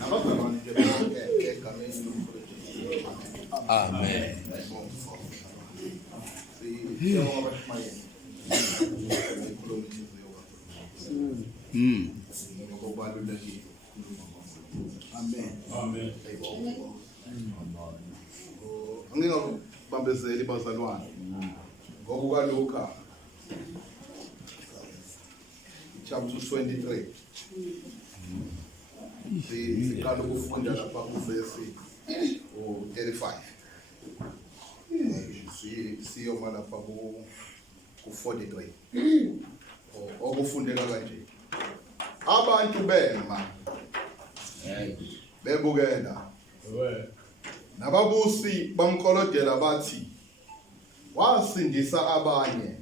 Nabazalwane nje bonke egameni lomfowethu. Amen. Amen. Angingabambezeli bazalwane. Ngokuka Luka chapter 23. Siqala ukufunda lapha kuverse 35. Siyoma lapha ku 43. Okufundeka kanje. Abantu bema bebukela. Nababusi bamkolodela bathi wasindisa abanye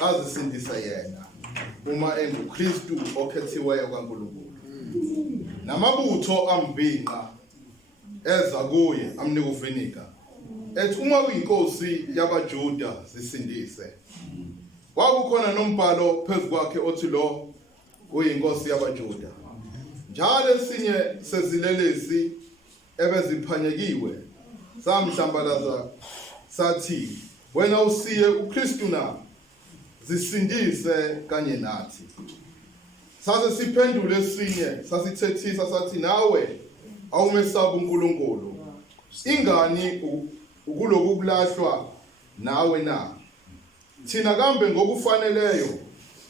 azisindisa yena uma enguKristu okhethiweyo kaNkulunkulu. Namabutho ambhinqa eza kuye amnika uvinika ethi uma uyinkosi yabaJuda zisindise. Kwakukhona nombhalo phezu kwakhe othi lo uyinkosi yabaJuda. Njalo esinye sezilelesi ebeziphanyekiwe samhlambalaza sathi wena usiye uKristu na zisindise kanye nathi. Sase siphendule esinye sasithethisa sathi nawe awumesaba uNkulunkulu ingani ukuloku kulahlwa nawe na. Thina kambe ngokufaneleyo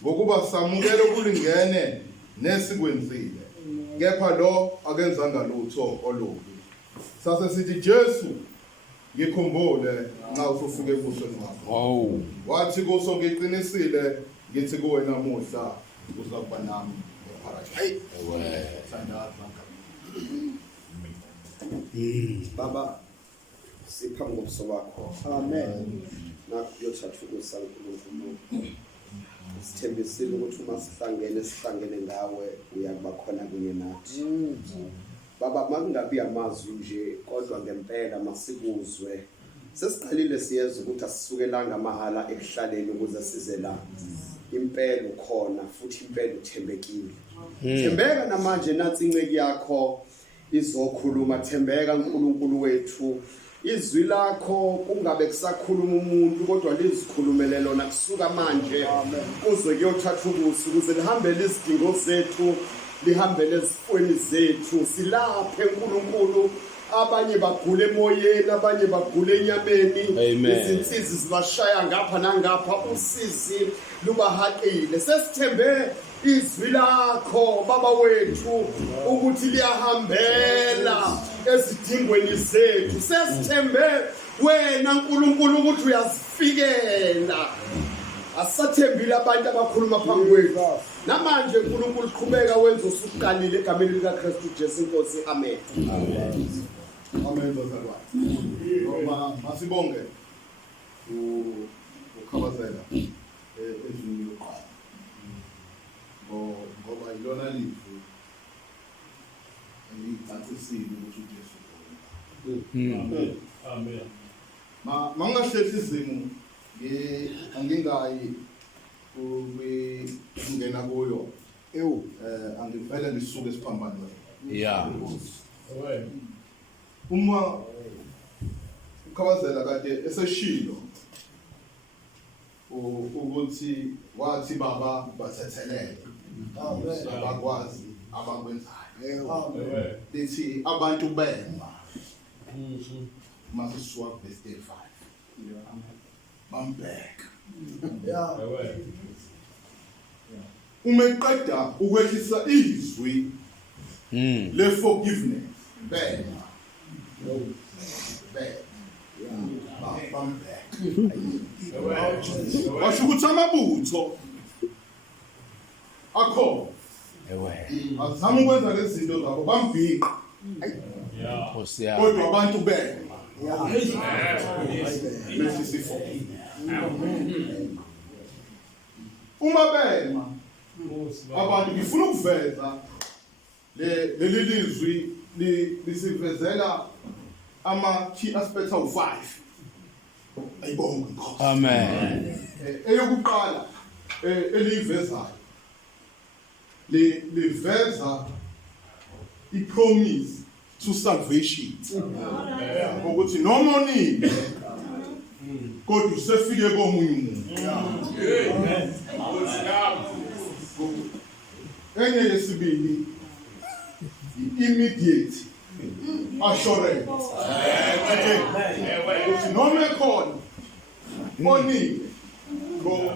ngokuba samukele ukulingene nesikwenzile kepha lo akenzanga lutho olubi. Sase sithi Jesu ngikhumbule nxa usufike ebusweni wakho. Wathi kuso ngiqinisile ngithi kuwe namuhla uzakuba nami eparadise. Baba siphambi kobuso bakho. Amen. Nakuyothathukusa uNkulunkulu. Sithembisile ukuthi uma sihlangene ngawe uyakuba khona kunye nathi. Baba makungabi amazwi nje kodwa ngempela masikuzwe. Sesiqalile siyeza ukuthi asisukelanga amahala ekuhlaleni ukuze size la. Impela ukhona futhi impela uthembekile. Thembeka namanje nathi inceki yakho izokhuluma. Thembeka uNkulunkulu wethu. Izwi lakho kungabe kusakhuluma umuntu kodwa lizikhulumele lona kusuka manje kuze kuyothatha ukusi ukuze lihambele izidingo zethu lihambele ezifweni zethu silaphe uNkulunkulu. Abanye bagule emoyeni abanye bagule enyameni izinsizi zibashaya ngapha nangapha usizi lubahaqile. Sesithembe izwi lakho baba wethu ukuthi liyahambela ezidingweni zethu. Sesithembe wena uNkulunkulu ukuthi uyazifikela. Asathembile abantu abakhuluma phambi kwethu. Namanje uNkulunkulu qhubeka wenza usuqalile egameni likaKristu Jesu inkosi. Amen. Amen. Amen bazalwane. Ngoba masibonge ukhabazela ezwini lokuqala. Ngoba ilona lifu elicacisile ukuthi uJesu. Amen. Amen. Mangahlehli izimo angingayi ukungena kuyo. Angivele ngisuke esiphambanweni. Yeah. Uma ukhabazela kade eseshilo ukuthi wathi baba bathethelele abakwazi abakwenzayo lithi abantu bema masiswa verse 5 bambeka uma eqeda ukwehlisa izwi le forgiveness bema washo ukuthi amabutho akho azama ukwenza lezi zinto zabo bambhiqa kodwa abantu bema lesisifo uma bema abantu ngifuna ukuveza leli lizwi lisivezela ama key aspects awu5. Ayibonge Nkosi. Amen. Eyokuqala elivezayo liveza i-promise to salvation. Ukuthi noma onini kodwa usefike komunye umuntu. Enye yesibili immediate assurance. Ukuthi noma ekhona onini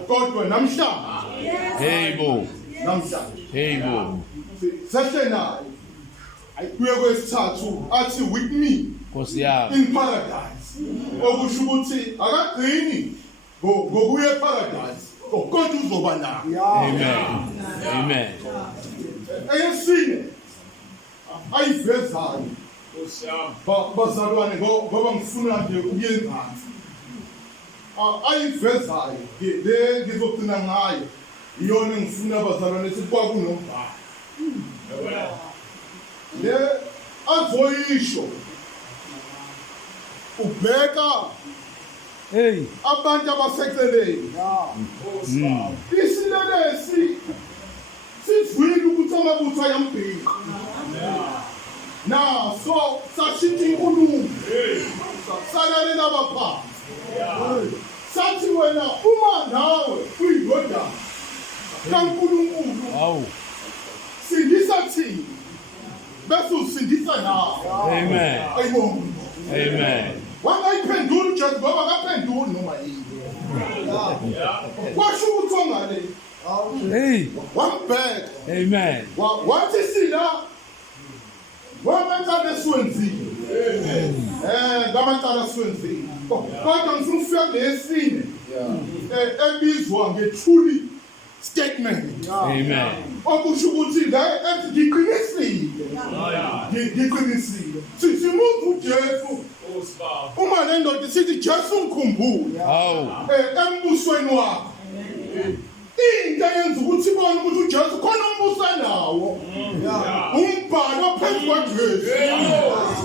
kodwa namhlanje. Hey bo. Namhlanje. Hey bo. Seshe naye kuye kwesithathu athi with me Nkosi yami. in paradise. Okusho ukuthi akagcini ngokuya eparadise kodwa uzoba nayo. Amen. Amen. Eyesine ayivezayo bazalwane ngoba ngifuna nje ukuyenzansi. Ayivezayo le ngizogcina ngayo iyona ngifuna abazalwane ukuthi kwakunombhalo. Le azoyisho ubheka abantu abaseceleni. Isilelesi sivile ukuthi amabutho ayambheka. So sashintsha inkulumo salalela abaphansi. Sathi wena uma nawe uyindodana kaNkulunkulu Awu. sindisa thina bese usindisa nawe. Amen. Ayibonge. Amen. Wangayiphendula uJesu ngoba akaphenduli noma yini. Kwasho ukuthi ongale Hey. wambheka Amen. wathi sila wamacala esiwenzile. Ngamacala esiwenzile. Kodwa ngifuna ukufika kulesine ebizwa nge-truly statement. Amen. Okusho ukuthi la ethi ngiqinisile. Ngiqinisile. Simuthi uJesu. Uma le ndoda sithi Jesu ngikhumbule. Awu. Embusweni wakho. Into yenza ukuthi ibone ukuthi uJesu khona umbuso nawo. Umbhalo phezu kwaJesu.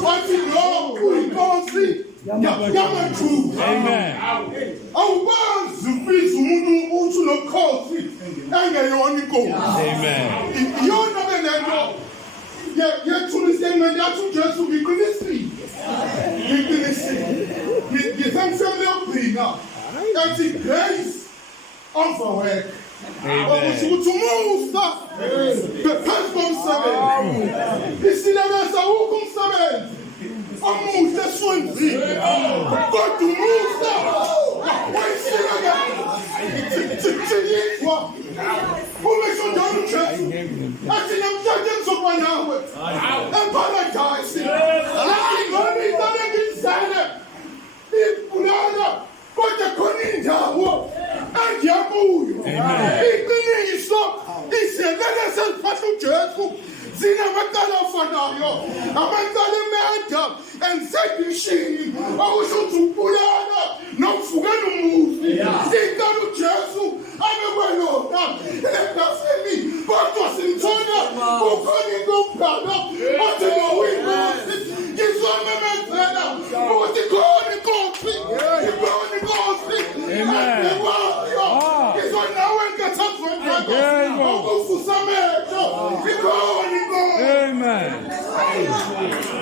Wathi lo uyinkosi yamathuba. Amen. Awukwazi ukubiza umuntu uthi unokhosi engeyona inkosi. Amen. Iyona ke lento yethula istatement yathi uJesu ngiqinisile. Ngisemfele yokugcina ethi grace over work. Okusho ukuthi umusa phezu komsebenzi. Isilebesa awukho umsebenzi omuhle esiwenzile kodwa umusa wayisileka siyizwa umesho njalo uJesu athi namhlanje ngizokuba nawe eparadise. Ingane intane ngizele ibulala kodwa khona indawo engiyakuyo. Iqiniso izelele seliphatha uJesu zinamacala afanayo, amacala emeda and sedition. Okusho ukuthi ukubulala nokuvukela umufi. Ingane uJesu abekwelona ebhasini kodwa simthola ukhona into umbhalo othi lo uyinkosi. Ngizomemezela ukuthi khona inkosi. Khona inkosi. Amen.